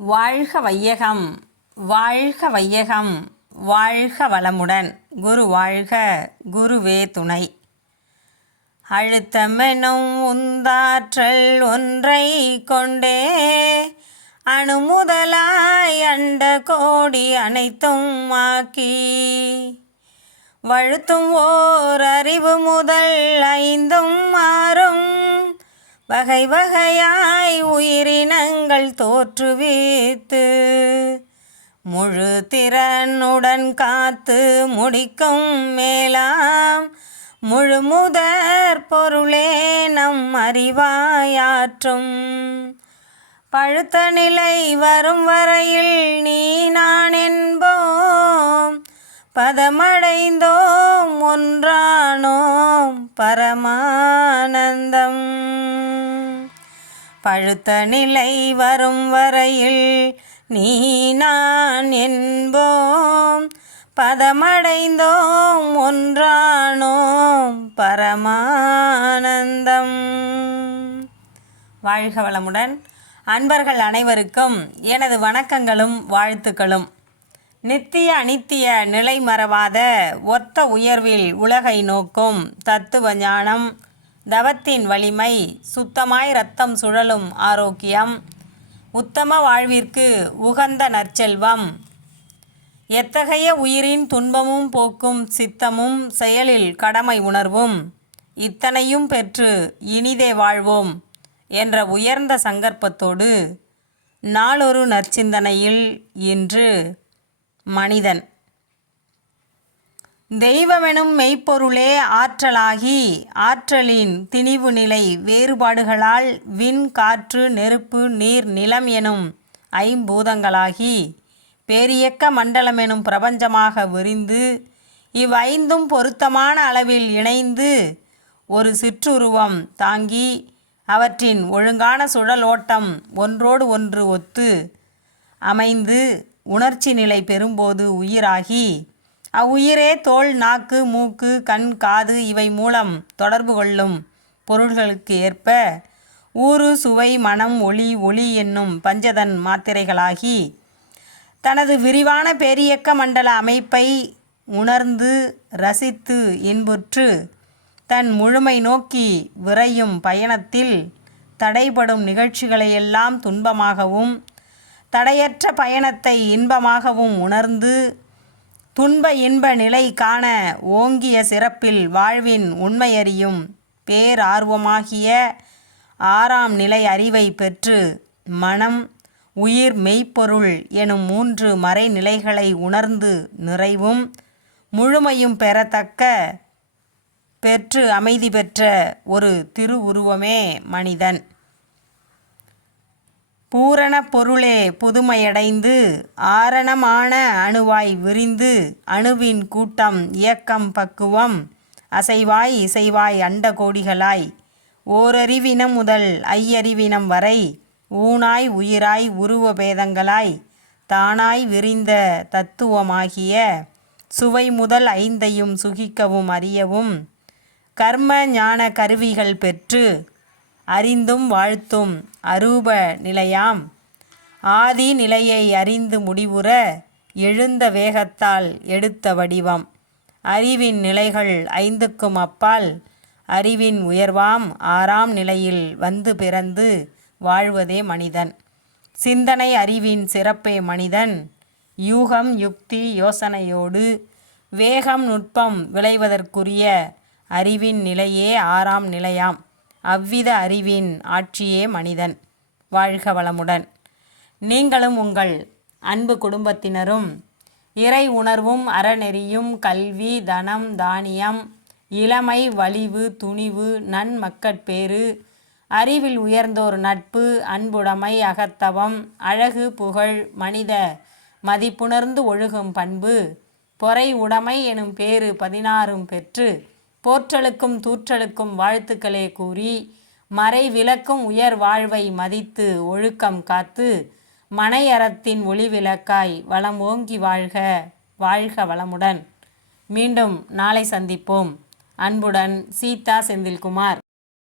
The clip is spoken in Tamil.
வாழ்க வையகம் வாழ்க வையகம் வாழ்க வளமுடன். குரு வாழ்க குருவே துணை. அழுத்தமெனும் உந்தாற்றல் ஒன்றை கொண்டே அணுமுதலாய் அண்ட கோடி அனைத்தும் ஆக்கி வழுத்தும் ஓர் அறிவு முதல் ஐந்தும் மாறும் வகை வகையாய் உயிரினங்கள் தோற்றுவித்து முழு திறனுடன் காத்து முடிக்கும் மேலாம். முழு முதற் பொருளே நம் அறிவாயாற்றும். பழுத்த நிலை வரும் வரையில் நீ நான் என்போம். பதமடைந்தோம் ஒன்றானோம் பரமானந்தம். பழுத்த நிலை வரும் வரையில் நீ நான் என்போம். பதமடைந்தோம் ஒன்றானோம் பரமானந்தம். வாழ்க வளமுடன். அன்பர்கள் அனைவருக்கும் எனது வணக்கங்களும் வாழ்த்துக்களும். நித்திய அனித்திய நிலை மறவாத ஒத்த உயர்வில் உலகை நோக்கும் தத்துவ ஞானம் தவத்தின் வலிமை சுத்தமாய் ரத்தம் சுழலும் ஆரோக்கியம். உத்தம வாழ்விற்கு உகந்த நற்செல்வம். எத்தகைய உயிரின் துன்பமும் போக்கும் சித்தமும் செயலில் கடமை உணர்வும். இத்தனையும் பெற்று இனிதே வாழ்வோம் என்ற உயர்ந்த சங்கற்பத்தோடு நாளொரு நற்சிந்தனையில் இன்று மனிதன். தெய்வமெனும் மெய்ப்பொருளே ஆற்றலாகி ஆற்றலின் திணிவு நிலை வேறுபாடுகளால் விண் காற்று நெருப்பு நீர் நிலம் எனும் ஐம்பூதங்களாகி பேரியக்க மண்டலம் எனும் பிரபஞ்சமாக விரிந்து இவ்வைந்தும் பொருத்தமான அளவில் இணைந்து ஒரு சிற்றுருவம் தாங்கி அவற்றின் ஒழுங்கான சுழலோட்டம் ஒன்றோடு ஒன்று ஒத்து அமைந்து உணர்ச்சி நிலை பெறும்போது உயிராகி அவ்வுயிரே தோல் நாக்கு மூக்கு கண் காது இவை மூலம் தொடர்பு கொள்ளும் பொருள்களுக்கு ஏற்ப ஊறு சுவை மனம் ஒளி ஒளி என்னும் பஞ்சதன் மாத்திரைகளாகி தனது விரிவான பேரியக்க மண்டல அமைப்பை உணர்ந்து ரசித்து இன்புற்று தன் முழுமை நோக்கி விரையும் பயணத்தில் தடைபடும் நிகழ்ச்சிகளையெல்லாம் துன்பமாகவும் தடையற்ற பயணத்தை இன்பமாகவும் உணர்ந்து துன்ப இன்ப நிலை காண ஓங்கிய சிறப்பில் வாழ்வின் உண்மையறியும் பேரார்வமாகிய ஆறாம் நிலை அறிவை பெற்று மனம் உயிர் மெய்ப்பொருள் எனும் மூன்று மறைநிலைகளை உணர்ந்து நிறைவும் முழுமையும் பெறத்தக்க பெற்று அமைதி பெற்ற ஒரு திருவுருவமே மனிதன். பூரண பொருளே புதுமையடைந்து ஆரணமான அணுவாய் விரிந்து அணுவின் கூட்டம் இயக்கம் பக்குவம் அசைவாய் இசைவாய் அண்ட கோடிகளாய் ஓரறிவினம் முதல் ஐயறிவினம் வரை ஊனாய் உயிராய் உருவ பேதங்களாய் தானாய் விரிந்த தத்துவமாகிய சுவை முதல் ஐந்தையும் சுகிக்கவும் அறியவும் கர்ம ஞான கருவிகள் பெற்று அறிந்தும் வாழ்த்தும். அரூப நிலையாம். ஆதி நிலையை அறிந்து முடிவுற எழுந்த வேகத்தால் எடுத்த வடிவம். அறிவின் நிலைகள் ஐந்துக்கும் அப்பால் அறிவின் உயர்வாம் ஆறாம் நிலையில் வந்து பிறந்து வாழ்வதே மனிதன். சிந்தனை அறிவின் சிறப்பே மனிதன். யூகம் யுக்தி யோசனையோடு வேகம் நுட்பம் விளைவதற்குரிய அறிவின் நிலையே ஆறாம் நிலையாம். அவ்வித அறிவின் ஆட்சியே மனிதன். வாழ்க வளமுடன். நீங்களும் உங்கள் அன்பு குடும்பத்தினரும் இறை உணர்வும் அறநெறியும் கல்வி தனம் தானியம் இளமை வலிவு துணிவு நன்மக்கட்பேறு அறிவில் உயர்ந்தோர் நட்பு அன்புடைமை அகத்தவம் அழகு புகழ் மனித மதிப்புணர்ந்து ஒழுகும் பண்பு பொறை உடைமை எனும் பேறு பதினாறும் பெற்று போற்றலுக்கும் தூற்றலுக்கும் வாழ்த்துக்களே கூறி மறை விளக்கும் உயர் வாழ்வை மதித்து ஒழுக்கம் காத்து மனையறத்தின் ஒளி விளக்காய் வளம் ஓங்கி வாழ்க வாழ்க வளமுடன். மீண்டும் நாளை சந்திப்போம். அன்புடன் சீதா செந்தில்குமார்.